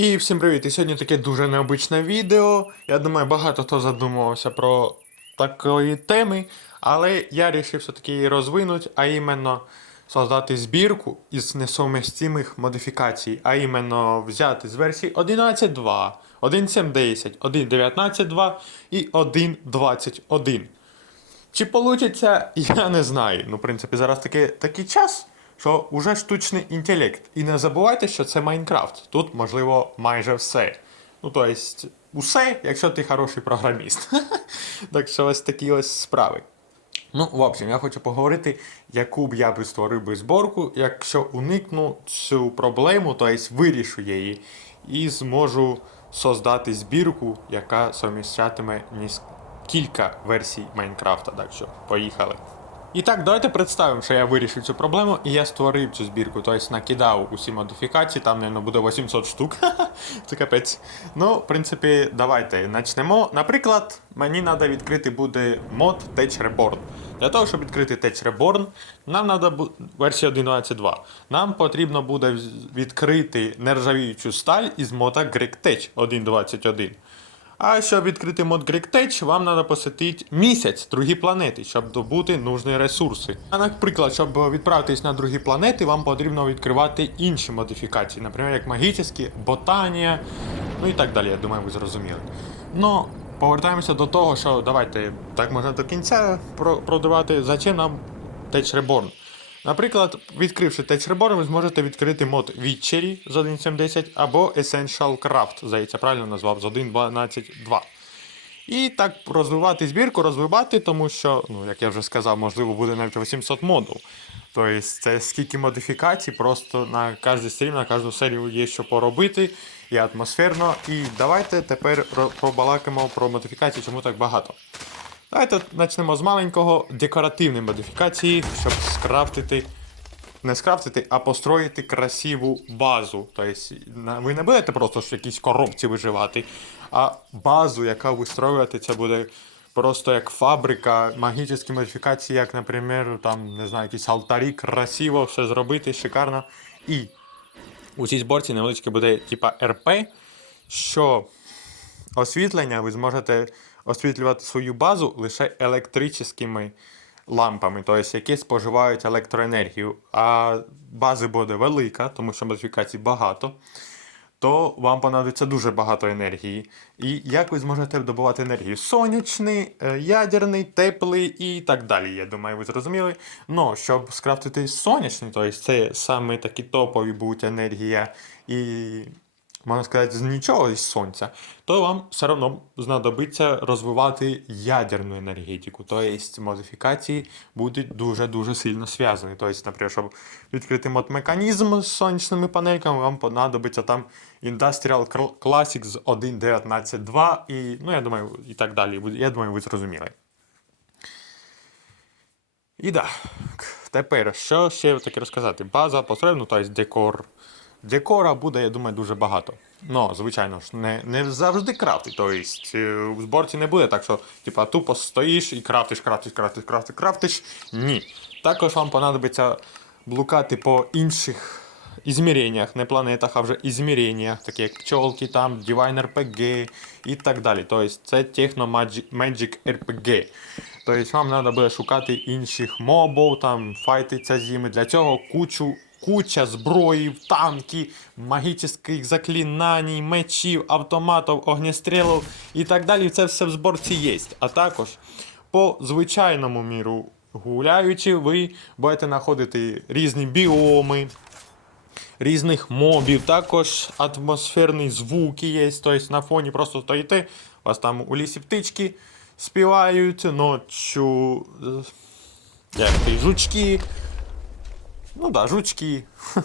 І всім привіт! І сьогодні таке дуже необичне відео. Я думаю, багато хто задумувався про такої теми, але я вирішив все-таки її розвинути, а іменно создати збірку із несумістимих модифікацій, а іменно взяти з версії 11.2, 1.7.10, 1.19.2 і 1.21. Чи получиться, я не знаю. Ну, в принципі, зараз таки, такий час, що вже штучний інтелект. І не забувайте, що це Майнкрафт. Тут можливо майже все. Ну, тобто, усе, якщо ти хороший програміст. так що ось такі ось справи. Ну, в общем, я хочу поговорити, яку б я би створив би зборку, якщо уникну цю проблему, тобто вирішу її, і зможу создати збірку, яка суміщатиме кілька версій Майнкрафта. Так що, поїхали. І так, давайте представимо, що я вирішив цю проблему, і я створив цю збірку, тобто накидав усі модифікації, там, мабуть, буде 800 штук. Це капець. Ну, в принципі, давайте почнемо. Наприклад, мені треба відкрити буде мод Tech Reborn. Для того, щоб відкрити Tech Reborn, нам треба бу... версія 11.2. Нам потрібно буде відкрити нержавіючу сталь із мода GregTech 1.21. А щоб відкрити мод GregTech, вам треба посетити місяць другі планети, щоб добути нужні ресурси. А наприклад, щоб відправитись на другі планети, вам потрібно відкривати інші модифікації, наприклад, як магічні, ботанія, ну і так далі. Я думаю, ви зрозуміли. Ну, повертаємося до того, що давайте так можна до кінця продавати. Зачем нам Tech Reborn? Наприклад, відкривши Reborn, ви зможете відкрити мод Witchery з 1.7.10 або Essential Craft, здається, правильно назвав, з 1.12.2. І так розвивати збірку, розвивати, тому що, ну, як я вже сказав, можливо, буде навіть 800 модул. Тобто це скільки модифікацій, просто на кожен стрім, на кожну серію є що поробити, і атмосферно. І давайте тепер побалакаємо про модифікації, чому так багато. Давайте почнемо з маленького декоративної модифікації, щоб скрафтити. Не скрафтити, а построїти красиву базу. Тобто, ви не будете просто в якійсь коробці виживати, а базу, яка вистроювати, це буде просто як фабрика, магічні модифікації, як, наприклад, там, не знаю, якісь алтарі, красиво все зробити, шикарно. І у цій зборці невеличке буде типа РП, що освітлення ви зможете освітлювати свою базу лише електричними лампами, тобто які споживають електроенергію. А бази буде велика, тому що модифікацій багато, то вам понадобиться дуже багато енергії. І як ви зможете добувати енергію? Сонячний, е, ядерний, теплий і так далі. Я думаю, ви зрозуміли. Ну, щоб скрафтити сонячний, тобто це саме такі топові будуть енергія і можна сказати, з нічого із сонця, то вам все одно знадобиться розвивати ядерну енергетику. Тобто модифікації будуть дуже-дуже сильно зв'язані. Тобто, наприклад, щоб відкрити мод-механізм з сонячними панельками, вам понадобиться там Industrial Cl- Classic з 1.19.2 і, ну, я думаю, і так далі. Я думаю, ви зрозуміли. І да, тепер що ще таке розказати? База посередну, тобто декор. Декора буде, я думаю, дуже багато. Ну, звичайно ж, не, не завжди крафти. Тобто е, в зборці не буде так, що типа, тупо стоїш і крафтиш, крафтиш, крафтиш, крафтиш, крафтиш. Ні. Також вам понадобиться блукати по інших ізміреннях, не планетах, а вже ізміреннях, такі як пчолки, там, Divine RPG і так далі. Тобто це Magic, Magic RPG. Тобто вам треба буде шукати інших мобів, там, файтиться з ними. Для цього кучу, куча зброїв, танки, магічних заклинань, мечів, автоматів, огнестрілів і так далі. Це все в зборці є. А також по звичайному міру гуляючи, ви будете знаходити різні біоми, різних мобів, також атмосферні звуки є. Тобто на фоні просто стоїте, у вас там у лісі птички співають, ночу е, як жучки. Ну да, жучки.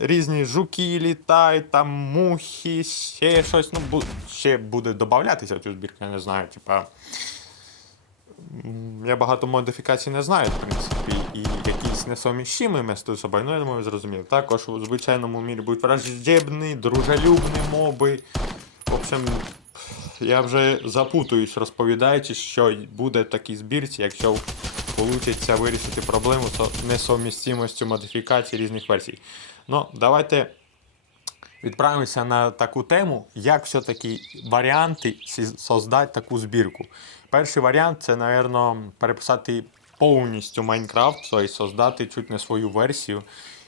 Різні жуки літають, там мухи, ще щось. Ну, бу- ще буде додатися цю збірку, я не знаю. Типа. Я багато модифікацій не знаю, в принципі, і якісь несуміщими між собою, ну я думаю, ви зрозуміли. Також у звичайному мірі будуть враждебні, дружелюбні моби. В общем, я вже запутуюсь, розповідаючи, що буде в такій збірці, якщо вийде вирішити проблему з несумістимостю модифікацій різних версій. Ну, давайте відправимося на таку тему, як все-таки варіанти создати таку збірку. Перший варіант це, напевно, переписати повністю Майнкрафт, тобто создати чуть не свою версію.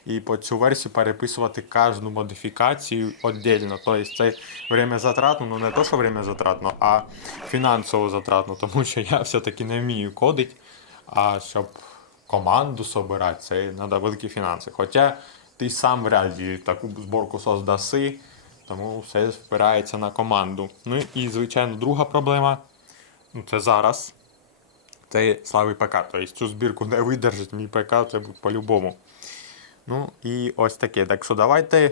І по цю версію переписувати кожну модифікацію віддільно. Тобто це время затратно, ну не то, що время затратно, а фінансово затратно, тому що я все-таки не вмію кодити. А щоб команду собирати, це треба великі фінанси. Хоча ти сам вряд ли таку зборку создаси, тому все спирається на команду. Ну і, звичайно, друга проблема ну, це зараз. Це слабий ПК. Тобто цю збірку не видержить мій ПК, це буде по-любому. Ну і ось таке. Так що давайте,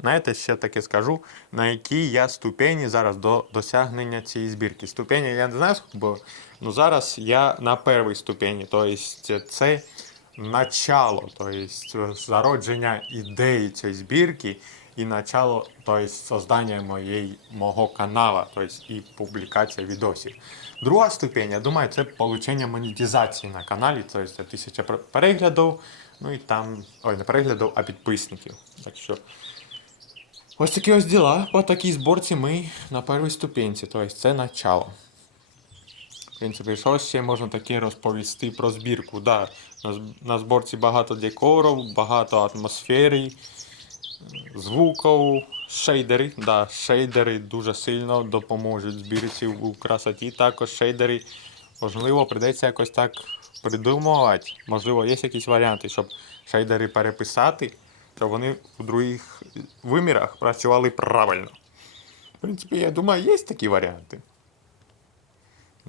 знаєте, ще таке скажу, на якій я ступені зараз до досягнення цієї збірки. Ступені я не знаю, бо ну, зараз я на першій ступені. Тобто це начало, тобто зародження ідеї цієї збірки і начало тобто, создання моєї, мого каналу, тобто і публікація відосів. Друга ступень, я думаю, це отримання монетизації на каналі, тобто це тисяча пер- переглядів, ну і там, ой, не переглядів, а підписників. Так що ось такі ось діла. По такій зборці ми на першій ступенці, тобто це начало. В принципі, що ще можна таке розповісти про збірку? Да, на зборці багато декорів, багато атмосфери, звуків, шейдери. Да, шейдери дуже сильно допоможуть збірці у красоті. Також шейдери, можливо, прийдеться якось так придумувати. Можливо, є якісь варіанти, щоб шейдери переписати, щоб вони у других вимірах працювали правильно. В принципі, я думаю, є такі варіанти.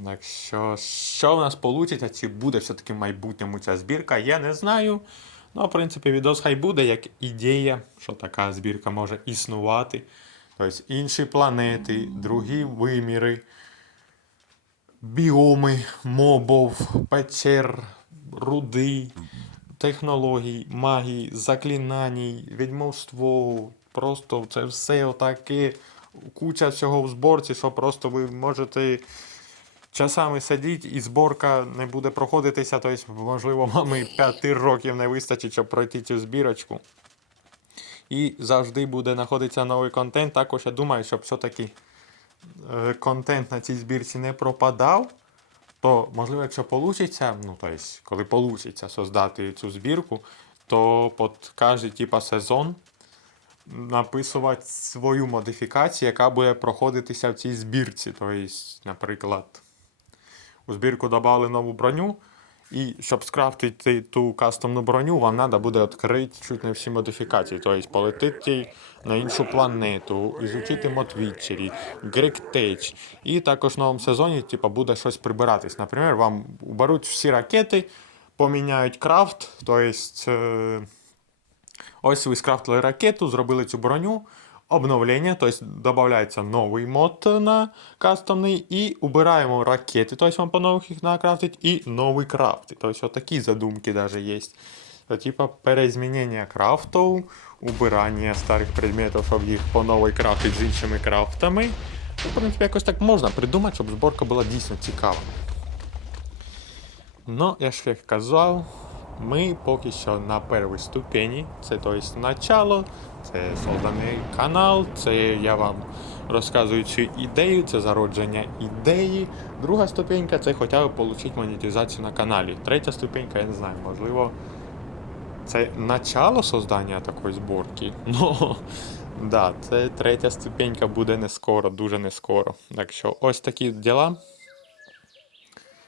Так що, що в нас вийде, чи буде все-таки в майбутньому ця збірка, я не знаю. Ну, в принципі, відос хай буде як ідея, що така збірка може існувати. Тобто інші планети, другі виміри, біоми, мобов, печер, руди, технологій, магії, заклинань, відьмовство. Просто це все отаке, куча всього в зборці, що просто ви можете часами сидіть і зборка не буде проходитися, тобто, можливо, вам і 5 років не вистачить, щоб пройти цю збірочку. І завжди буде знаходитися новий контент. Також я думаю, щоб все-таки е, контент на цій збірці не пропадав, то можливо, якщо вийде, ну, тобто, коли вийде создати цю збірку, то під кожен типа сезон написувати свою модифікацію, яка буде проходитися в цій збірці. Тобто, наприклад, у збірку додали нову броню, і щоб скрафтити ту кастомну броню, вам треба буде відкрити чуть не всі модифікації. Тобто полетити на іншу планету, ізучити модвічері, гректеч. І також в новому сезоні типу, буде щось прибиратись. Наприклад, вам уберуть всі ракети, поміняють крафт, тобто. Е- Ось ви скрафтили ракету, зробили цю броню, обновлення, тобто додається новий мод на кастомний, і убираємо ракети, тобто вам по нових їх накрафтить, і новий крафт. Тобто такі задумки даже. То, типа перезмінення крафтів, убирання старих предметів, щоб їх по новій крафтити з іншими крафтами. Ну, в принципі, якось так можна придумати, щоб зборка була дійсно цікава. Ну, я ж як казав, ми поки що на першій ступені. Це тобто начало, це созданий канал, це я вам розказую цю ідею, це зародження ідеї. Друга ступенька це хоча б отримати монетизацію на каналі. Третя ступенька, я не знаю, можливо, це начало создання такої зборки. Ну, да, це третя ступенька буде не скоро, дуже не скоро. Так що ось такі діла.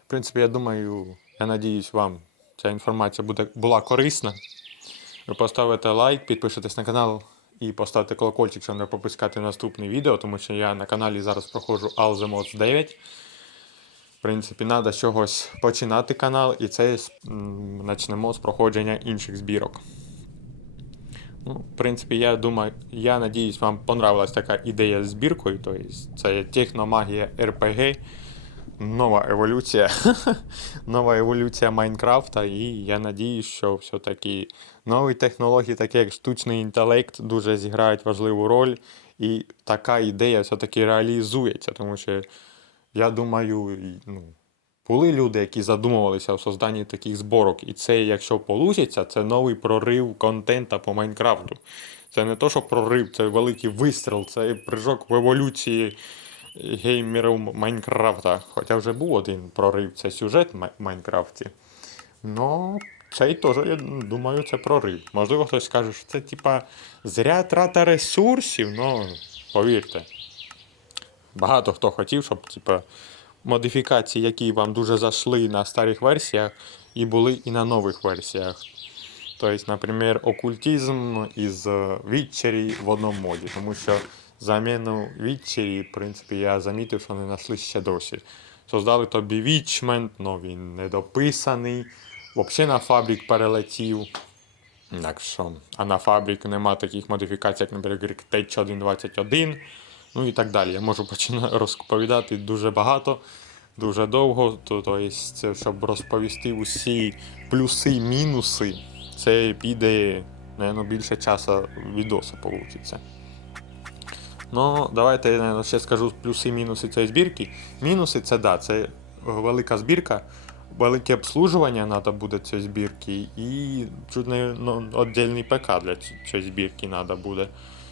В принципі, я думаю, я надіюсь, вам ця інформація буде, була корисна. Ви поставите лайк, підпишетесь на канал і поставте колокольчик, щоб не пропускати наступне відео, тому що я на каналі зараз проходжу Alzemos 9. В принципі, треба з чогось починати канал, і це почнемо з проходження інших збірок. Ну, в принципі, я думаю, я надіюсь, вам понравилась така ідея з збіркою. Тобто це техномагія RPG, нова еволюція. нова еволюція Майнкрафта. І я надіюсь, що все-таки нові технології, такі як штучний інтелект, дуже зіграють важливу роль. І така ідея все-таки реалізується, тому що я думаю, ну, були люди, які задумувалися в созданні таких зборок, і це, якщо вийде, це новий прорив контента по Майнкрафту. Це не то, що прорив, це великий вистріл, це прыжок в еволюції геймерів Майнкрафта. Хоча вже був один прорив, це сюжет в Майнкрафті. Ну, цей теж, я думаю, це прорив. Можливо, хтось скаже, що це типа зря трата ресурсів, ну, повірте. Багато хто хотів, щоб типа, модифікації, які вам дуже зайшли на старих версіях, і були і на нових версіях. Тобто, наприклад, окультизм із Вітчері в одному моді, тому що заміну Вітчері, в принципі, я замітив, що не знайшли ще досі. Создали тобі Вічмент, але він недописаний, взагалі на фабрик перелетів. Так що, а на фабрик нема таких модифікацій, як, наприклад, Tech 1.21, ну і так далі. Я можу починати розповідати дуже багато, дуже довго. То, то щоб розповісти усі плюси і мінуси, це піде, напевно, більше часу відоса вийде. Ну, давайте я наверно, ще скажу плюси і мінуси цієї збірки. Мінуси це да, це велика збірка, велике обслужування треба буде цієї збірки, і чуть ну, віддільний ПК для цієї збірки треба буде.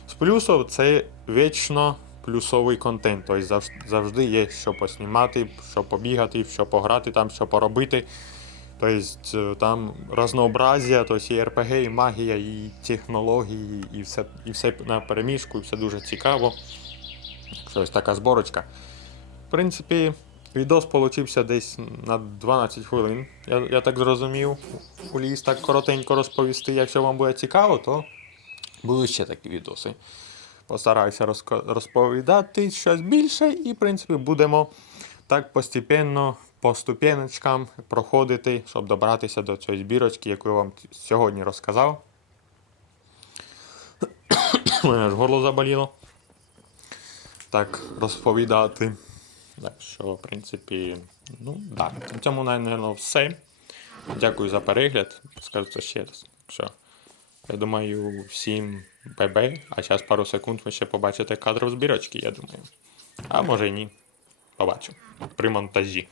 З плюсів це вічно плюсовий контент. Тобто завжди є що поснімати, що побігати, що пограти, там, що поробити. Тобто там разнообразія, тобто і РПГ, і магія, і технології, і все, і все на переміжку, і все дуже цікаво. Що ось така зборочка. В принципі, відос получився десь на 12 хвилин. Я, я так зрозумів. Уліз так коротенько розповісти. Якщо вам буде цікаво, то будуть ще такі відоси. Постараюся розповідати щось більше, і, в принципі, будемо так постепенно, по ступенечкам проходити, щоб добратися до цієї збірочки, яку я вам сьогодні розказав. Мене ж горло заболіло. Так, розповідати. Так що, в принципі, ну, так. На цьому, мабуть, все. Дякую за перегляд. Скажу це ще раз. Що, я думаю, всім ББ, а зараз пару секунд ви ще побачите кадр збірочки, я думаю. А може і ні. Побачу. При монтажі.